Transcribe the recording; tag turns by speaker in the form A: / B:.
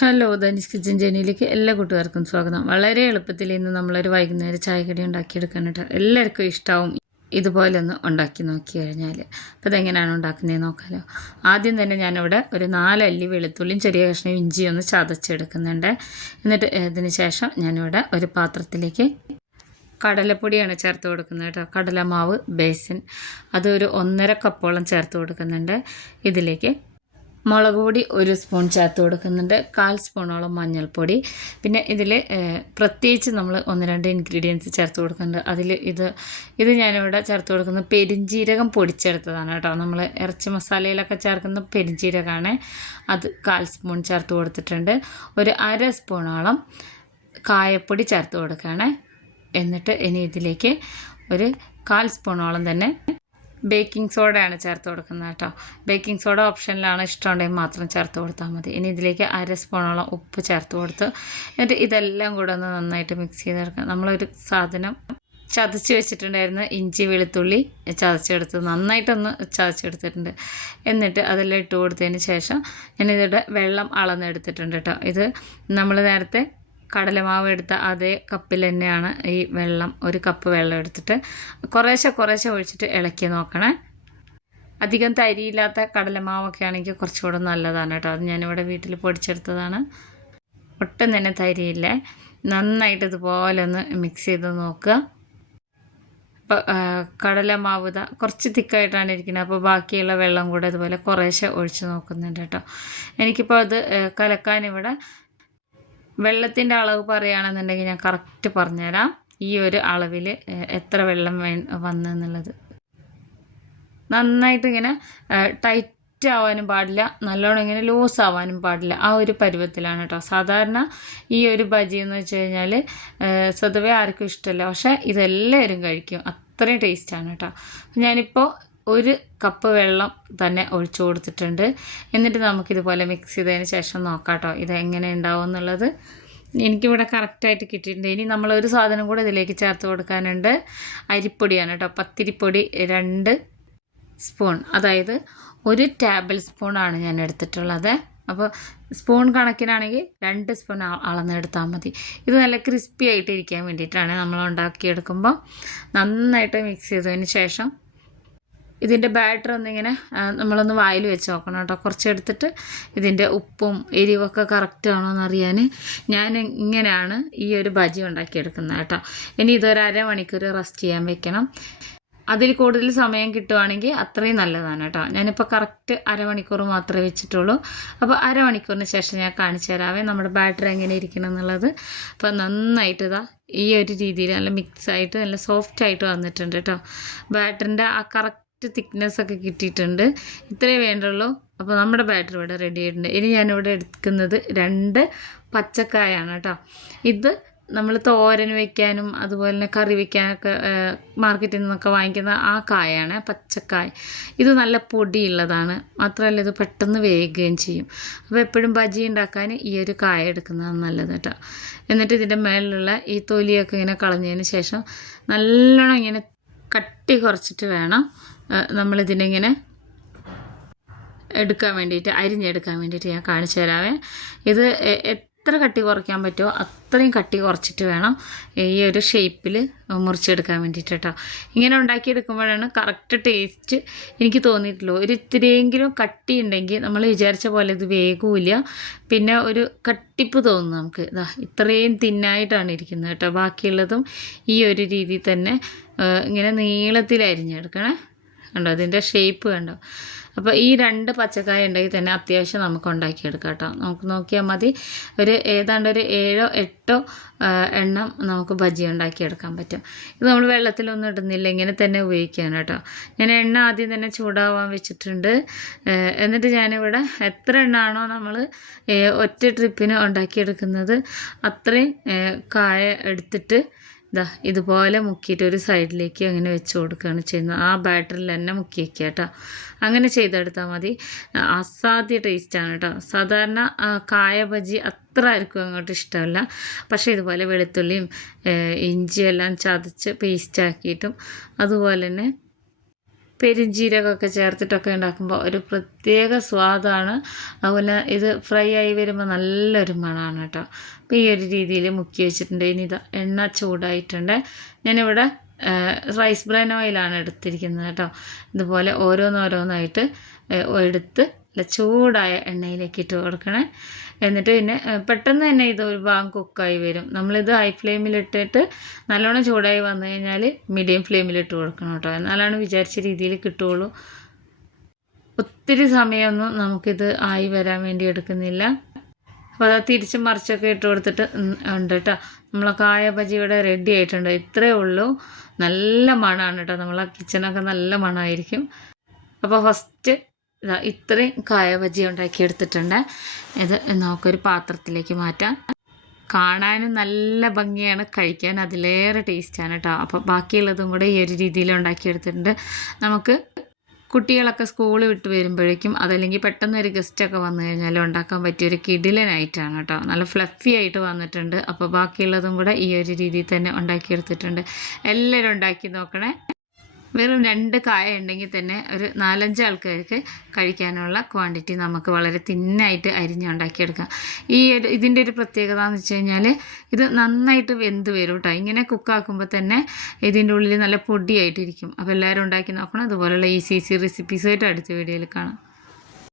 A: Hello ധനിഷ് kitchen ജേനിയിലേക്ക് എല്ലാ കൂട്ടുകാർക്കും സ്വാഗതം. വളരെ എളുപ്പത്തിൽ ഇന്ന് നമ്മളൊരു വൈകുന്നേരം ചായക്കടി ഉണ്ടാക്കിയെടുക്കാനായിട്ട് എല്ലാവർക്കും ഇഷ്ടമാവും ഇതുപോലെ ഒന്ന് ഉണ്ടാക്കി നോക്കി കഴിഞ്ഞാൽ അപ്പോൾ ഇതെങ്ങനെയാണ് ഉണ്ടാക്കുന്നത് നോക്കാലോ. ആദ്യം തന്നെ ഞാനിവിടെ ഒരു നാലല്ലി വെളുത്തുള്ളിയും ചെറിയ കഷ്ണം ഇഞ്ചിയും ഒന്ന് ചതച്ചെടുക്കുന്നുണ്ട്. എന്നിട്ട് ഇതിന് ശേഷം ഞാനിവിടെ ഒരു പാത്രത്തിലേക്ക് കടലപ്പൊടിയാണ് ചേർത്ത് കൊടുക്കുന്നത് കേട്ടോ. കടലമാവ് ബേസിൻ അതൊരു ഒന്നര കപ്പോളം ചേർത്ത് കൊടുക്കുന്നുണ്ട്. ഇതിലേക്ക് മുളക് പൊടി ഒരു സ്പൂൺ ചേർത്ത് കൊടുക്കുന്നുണ്ട്. കാൽ സ്പൂണോളം മഞ്ഞൾപ്പൊടി. പിന്നെ ഇതിൽ പ്രത്യേകിച്ച് നമ്മൾ ഒന്ന് രണ്ട് ഇൻഗ്രീഡിയൻസ് ചേർത്ത് കൊടുക്കുന്നുണ്ട്. അതിൽ ഇത് ഇത് ഞാനിവിടെ ചേർത്ത് കൊടുക്കുന്ന പെരിഞ്ജീരകം പൊടിച്ചെടുത്തതാണ് കേട്ടോ. നമ്മൾ ഇറച്ചി മസാലയിലൊക്കെ ചേർക്കുന്ന പെരിഞ്ജീരകമാണ് അത് കാൽ സ്പൂൺ ചേർത്ത് കൊടുത്തിട്ടുണ്ട്. ഒരു അര സ്പൂണോളം കായപ്പൊടി ചേർത്ത് കൊടുക്കുകയാണ്. എന്നിട്ട് ഇനി ഇതിലേക്ക് ഒരു കാൽ സ്പൂണോളം തന്നെ ബേക്കിംഗ് സോഡയാണ് ചേർത്ത് കൊടുക്കുന്നത് കേട്ടോ. ബേക്കിംഗ് സോഡ ഓപ്ഷനിലാണ് ഇഷ്ടമുണ്ടെങ്കിൽ മാത്രം ചേർത്ത് കൊടുത്താൽ മതി. ഇനി ഇതിലേക്ക് അര സ്പൂണോളം ഉപ്പ് ചേർത്ത് കൊടുത്ത് എന്നിട്ട് ഇതെല്ലാം കൂടെ ഒന്ന് നന്നായിട്ട് മിക്സ് ചെയ്തെടുക്കാം. നമ്മളൊരു സാധനം ചതച്ച് വെച്ചിട്ടുണ്ടായിരുന്നു ഇഞ്ചി വെളുത്തുള്ളി ചതച്ചെടുത്ത് നന്നായിട്ടൊന്ന് ചതച്ചെടുത്തിട്ടുണ്ട്. എന്നിട്ട് അതെല്ലാം ഇട്ട് കൊടുത്തതിന് ശേഷം ഞാനിതിവിടെ വെള്ളം അളന്നെടുത്തിട്ടുണ്ട് കേട്ടോ. ഇത് നമ്മൾ നേരത്തെ കടലമാവ് എടുത്ത അതേ കപ്പിൽ തന്നെയാണ് ഈ വെള്ളം ഒരു കപ്പ് വെള്ളം എടുത്തിട്ട് കുറേശ്ശെ കുറേശ്ശെ ഒഴിച്ചിട്ട് ഇളക്കി നോക്കണേ. അധികം തരിയില്ലാത്ത കടലമാവൊക്കെ ആണെങ്കിൽ കുറച്ചുകൂടെ നല്ലതാണ് കേട്ടോ. അത് ഞാനിവിടെ വീട്ടിൽ പൊടിച്ചെടുത്തതാണ്. ഒട്ടും തന്നെ തരിയില്ലേ. നന്നായിട്ട് ഇതുപോലെ ഒന്ന് മിക്സ് ചെയ്ത് നോക്കുക. കടലമാവ് ഇതാ കുറച്ച് തിക്കായിട്ടാണ് ഇരിക്കുന്നത്. അപ്പോൾ ബാക്കിയുള്ള വെള്ളം കൂടെ ഇതുപോലെ കുറേശ്ശെ ഒഴിച്ച് നോക്കുന്നുണ്ട് കേട്ടോ. എനിക്കിപ്പോൾ അത് കലക്കാൻ ഇവിടെ വെള്ളത്തിന്റെ അളവ് പറയുകയാണെന്നുണ്ടെങ്കിൽ ഞാൻ കറക്റ്റ് പറഞ്ഞുതരാം. ഈ ഒരു അളവിൽ എത്ര വെള്ളം വേ വന്നെന്നുള്ളത് നന്നായിട്ട് ഇങ്ങനെ ടൈറ്റ് ആവാനും പാടില്ല. നല്ലോണം ഇങ്ങനെ ലൂസ് ആവാനും പാടില്ല. ആ ഒരു പരുവത്തിലാണ് കേട്ടോ സാധാരണ ഈ ഒരു ബജി എന്ന് വെച്ച് കഴിഞ്ഞാൽ സ്വതവേ ആർക്കും ഇഷ്ടമല്ല പക്ഷേ ഇതെല്ലാവരും കഴിക്കും. അത്രയും ടേസ്റ്റാണ് കേട്ടോ ഞാനിപ്പോൾ ഒരു കപ്പ് വെള്ളം തന്നെ ഒഴിച്ചു കൊടുത്തിട്ടുണ്ട്. എന്നിട്ട് നമുക്കിതുപോലെ മിക്സ് ചെയ്തതിന് ശേഷം നോക്കാം കേട്ടോ ഇത് എങ്ങനെ ഉണ്ടാവും എന്നുള്ളത്. എനിക്കിവിടെ കറക്റ്റായിട്ട് കിട്ടിയിട്ടുണ്ട്. ഇനി നമ്മളൊരു സാധനം കൂടെ ഇതിലേക്ക് ചേർത്ത് കൊടുക്കാനുണ്ട്. അരിപ്പൊടിയാണ് കേട്ടോ. പത്തിരിപ്പൊടി രണ്ട് സ്പൂൺ. അതായത് ഒരു ടേബിൾ സ്പൂണാണ് ഞാൻ എടുത്തിട്ടുള്ളത്. അപ്പോൾ സ്പൂൺ കണക്കിനാണെങ്കിൽ രണ്ട് സ്പൂൺ അളന്നെടുത്താൽ മതി. ഇത് നല്ല ക്രിസ്പി ആയിട്ട് ഇരിക്കാൻ വേണ്ടിയിട്ടാണ് നമ്മൾ ഉണ്ടാക്കിയെടുക്കുമ്പോൾ നന്നായിട്ട് മിക്സ് ചെയ്തതിന് ശേഷം ഇതിന്റെ ബാറ്റർ ഒന്നിങ്ങനെ നമ്മളൊന്ന് വായിൽ വെച്ച് നോക്കണം കേട്ടോ. കുറച്ച് എടുത്തിട്ട് ഇതിന്റെ ഉപ്പും എരിവൊക്കെ കറക്റ്റ് ആണോ ഞാൻ ഇങ്ങനെയാണ് ഈ ഒരു ബജി ഉണ്ടാക്കിയെടുക്കുന്നത് കേട്ടോ. ഇനി ഇതൊരു അരമണിക്കൂർ റെസ്റ്റ് ചെയ്യാൻ വെക്കണം. അതിൽ കൂടുതൽ സമയം കിട്ടുവാണെങ്കിൽ അത്രയും നല്ലതാണ് കേട്ടോ. ഞാനിപ്പോൾ കറക്റ്റ് അരമണിക്കൂർ മാത്രമേ വെച്ചിട്ടുള്ളൂ. അപ്പോൾ അരമണിക്കൂറിന് ശേഷം ഞാൻ കാണിച്ചു തരാവേ നമ്മുടെ ബാറ്റർ എങ്ങനെ ഇരിക്കണം എന്നുള്ളത്. അപ്പോൾ നന്നായിട്ട് ഇതാ ഈ ഒരു രീതിയിൽ നല്ല മിക്സ് ആയിട്ട് നല്ല സോഫ്റ്റ് ആയിട്ട് വന്നിട്ടുണ്ട് കേട്ടോ. ബാറ്ററിന്റെ ആ കറക്റ്റ് കറക്റ്റ് തിക്നെസ് ഒക്കെ കിട്ടിയിട്ടുണ്ട്. ഇത്രയേ വേണ്ടുള്ളൂ. അപ്പോൾ നമ്മുടെ ബാറ്റർ ഇവിടെ റെഡി ആയിട്ടുണ്ട്. ഇനി ഞാനിവിടെ എടുക്കുന്നത് രണ്ട് പച്ചക്കായാണ് കേട്ടോ. ഇത് നമ്മൾ തോരൻ വെക്കാനും അതുപോലെ തന്നെ കറി വെക്കാനൊക്കെ മാർക്കറ്റിൽ നിന്നൊക്കെ വാങ്ങിക്കുന്ന ആ കായാണ് പച്ചക്കായ. ഇത് നല്ല പൊടിയുള്ളതാണ്. മാത്രമല്ല ഇത് പെട്ടെന്ന് വേകുകയും ചെയ്യും. അപ്പോൾ എപ്പോഴും ബജി ഉണ്ടാക്കാൻ ഈ ഒരു കായ എടുക്കുന്നതാണ് നല്ലത് കേട്ടോ. എന്നിട്ട് ഇതിന്റെ മേളിലുള്ള ഈ തൊലിയൊക്കെ ഇങ്ങനെ കളഞ്ഞതിന് ശേഷം നല്ലോണം ഇങ്ങനെ കട്ടി കുറച്ചിട്ട് വേണം നമ്മളിതിനിങ്ങനെ എടുക്കാൻ വേണ്ടിയിട്ട് അരിഞ്ഞെടുക്കാൻ വേണ്ടിയിട്ട് ഞാൻ കാണിച്ചു തരാവേ ഇത് എത്ര കട്ടി കുറയ്ക്കാൻ പറ്റുമോ അത്രയും കട്ടി കുറച്ചിട്ട് വേണം ഈ ഒരു ഷേപ്പിൽ മുറിച്ചെടുക്കാൻ വേണ്ടിയിട്ട് കേട്ടോ ഇങ്ങനെ ഉണ്ടാക്കിയെടുക്കുമ്പോഴാണ് കറക്റ്റ് ടേസ്റ്റ് എനിക്ക് തോന്നിയിട്ടുള്ളൂ. ഒരു ഇത്തിരിയെങ്കിലും കട്ടി ഉണ്ടെങ്കിൽ നമ്മൾ വിചാരിച്ച പോലെ ഇത് വേഗമില്ല പിന്നെ ഒരു കട്ടിപ്പ് തോന്നും നമുക്ക്. ഇതാ ഇത്രയും തിന്നായിട്ടാണ് ഇരിക്കുന്നത് കേട്ടോ ബാക്കിയുള്ളതും ഈ ഒരു രീതിയിൽ തന്നെ ഇങ്ങനെ നീളത്തിൽ അരിഞ്ഞെടുക്കണേ. കണ്ടോ അതിന്റെ ഷേപ്പ് കണ്ടോ. അപ്പോൾ ഈ രണ്ട് പച്ചക്കായ ഉണ്ടെങ്കിൽ തന്നെ അത്യാവശ്യം നമുക്ക് ഉണ്ടാക്കിയെടുക്കാം കേട്ടോ. നമുക്ക് നോക്കിയാൽ മതി. ഒരു ഏതാണ്ട് ഒരു ഏഴോ എട്ടോ എണ്ണം നമുക്ക് ബജി ഉണ്ടാക്കിയെടുക്കാൻ പറ്റും. ഇത് നമ്മൾ വെള്ളത്തിലൊന്നും ഇടുന്നില്ല ഇങ്ങനെ തന്നെ ഉപയോഗിക്കാൻ കേട്ടോ. ഞാൻ എണ്ണ ആദ്യം തന്നെ ചൂടാവാൻ വെച്ചിട്ടുണ്ട്. എന്നിട്ട് ഞാനിവിടെ എത്ര എണ്ണാണോ നമ്മൾ ഒറ്റ ട്രിപ്പിന് ഉണ്ടാക്കിയെടുക്കുന്നത് അത്രയും കായ എടുത്തിട്ട് ഇതാ ഇതുപോലെ മുക്കിയിട്ട് ഒരു സൈഡിലേക്ക് അങ്ങനെ വെച്ച് കൊടുക്കുകയാണ് ചെയ്യുന്നത്. ആ ബാറ്ററിൽ തന്നെ മുക്കി വയ്ക്കുക കേട്ടോ. അങ്ങനെ ചെയ്തെടുത്താൽ മതി. അസാധ്യ ടേസ്റ്റാണ് കേട്ടോ. സാധാരണ കായ അത്ര ആർക്കും അങ്ങോട്ട് ഇഷ്ടമല്ല. പക്ഷേ ഇതുപോലെ വെളുത്തുള്ളിയും ഇഞ്ചിയെല്ലാം ചതച്ച് പേസ്റ്റാക്കിയിട്ടും അതുപോലെ തന്നെ പെരിഞ്ജീരകമൊക്കെ ചേർത്തിട്ടൊക്കെ ഉണ്ടാക്കുമ്പോൾ ഒരു പ്രത്യേക സ്വാദാണ്. അതുപോലെ ഇത് ഫ്രൈ ആയി വരുമ്പോൾ നല്ലൊരു മണമാണ് കേട്ടോ. അപ്പോൾ ഈ ഒരു രീതിയിൽ മുക്കി വെച്ചിട്ടുണ്ട്. ഇനി ഇത് എണ്ണ ചൂടായിട്ടുണ്ട്. ഞാനിവിടെ റൈസ് ബ്രാൻ ഓയിലാണ് എടുത്തിരിക്കുന്നത് കേട്ടോ. ഇതുപോലെ ഓരോന്നോരോന്നായിട്ട് എടുത്ത് നല്ല ചൂടായ എണ്ണയിലേക്ക് ഇട്ട് കൊടുക്കണേ. എന്നിട്ട് പിന്നെ പെട്ടെന്ന് തന്നെ ഇത് ഒരു ഭാഗം കുക്കായി വരും. നമ്മളിത് ഹൈ ഫ്ലെയിമിലിട്ടിട്ട് നല്ലോണം ചൂടായി വന്നു കഴിഞ്ഞാൽ മീഡിയം ഫ്ലെയിമിലിട്ട് കൊടുക്കണം കേട്ടോ. എന്നാലാണ് വിചാരിച്ച രീതിയിൽ കിട്ടുകയുള്ളൂ ഒത്തിരി സമയമൊന്നും നമുക്കിത് ആയി വരാൻ വേണ്ടി എടുക്കുന്നില്ല. അപ്പോൾ അത് തിരിച്ച് മറിച്ചൊക്കെ ഇട്ട് കൊടുത്തിട്ട് ഉണ്ട് കേട്ടോ. നമ്മളെ കായ ബജി ഇവിടെ റെഡി ആയിട്ടുണ്ട്. ഇത്രയേ ഉള്ളൂ. നല്ല മണമാണ് കേട്ടോ. നമ്മളെ കിച്ചണൊക്കെ നല്ല മണമായിരിക്കും അപ്പോൾ ഫസ്റ്റ് ഇത്രയും കായ ബജി ഉണ്ടാക്കി എടുത്തിട്ടുണ്ട് ഇത് നമുക്കൊരു പാത്രത്തിലേക്ക് മാറ്റാം. കാണാനും നല്ല ഭംഗിയാണ്. കഴിക്കാൻ അതിലേറെ ടേസ്റ്റാണ് കേട്ടോ. അപ്പോൾ ബാക്കിയുള്ളതും കൂടെ ഈ ഒരു രീതിയിൽ ഉണ്ടാക്കിയെടുത്തിട്ടുണ്ട്. നമുക്ക് കുട്ടികളൊക്കെ സ്കൂൾ വിട്ട് വരുമ്പോഴേക്കും അതല്ലെങ്കിൽ പെട്ടെന്ന് ഒരു ഗസ്റ്റൊക്കെ വന്നു കഴിഞ്ഞാൽ ഉണ്ടാക്കാൻ പറ്റിയ ഒരു കിടിലനായിട്ടാണ് കേട്ടോ. നല്ല ഫ്ലഫി ആയിട്ട് വന്നിട്ടുണ്ട്. അപ്പോൾ ബാക്കിയുള്ളതും കൂടെ ഈ ഒരു രീതിയിൽ തന്നെ ഉണ്ടാക്കിയെടുത്തിട്ടുണ്ട്. എല്ലാവരും ഉണ്ടാക്കി നോക്കണേ. വെറും രണ്ട് കായ ഉണ്ടെങ്കിൽ തന്നെ ഒരു നാലഞ്ച് ആൾക്കാർക്ക് കഴിക്കാനുള്ള ക്വാണ്ടിറ്റി നമുക്ക് വളരെ തിന്നായിട്ട് അരിഞ്ഞുണ്ടാക്കിയെടുക്കാം. ഈ ഒരു ഇതിന്റെ ഒരു പ്രത്യേകത എന്ന് വെച്ച് കഴിഞ്ഞാൽ ഇത് നന്നായിട്ട് വെന്ത് വരും കേട്ടോ. ഇങ്ങനെ കുക്കാക്കുമ്പോൾ തന്നെ ഇതിന്റെ ഉള്ളിൽ നല്ല പൊടിയായിട്ടിരിക്കും. അപ്പോൾ എല്ലാവരും ഉണ്ടാക്കി നോക്കണം. അതുപോലെയുള്ള ഈസി ഈസി റെസിപ്പീസായിട്ട് അടുത്ത വീഡിയോയിൽ കാണാം.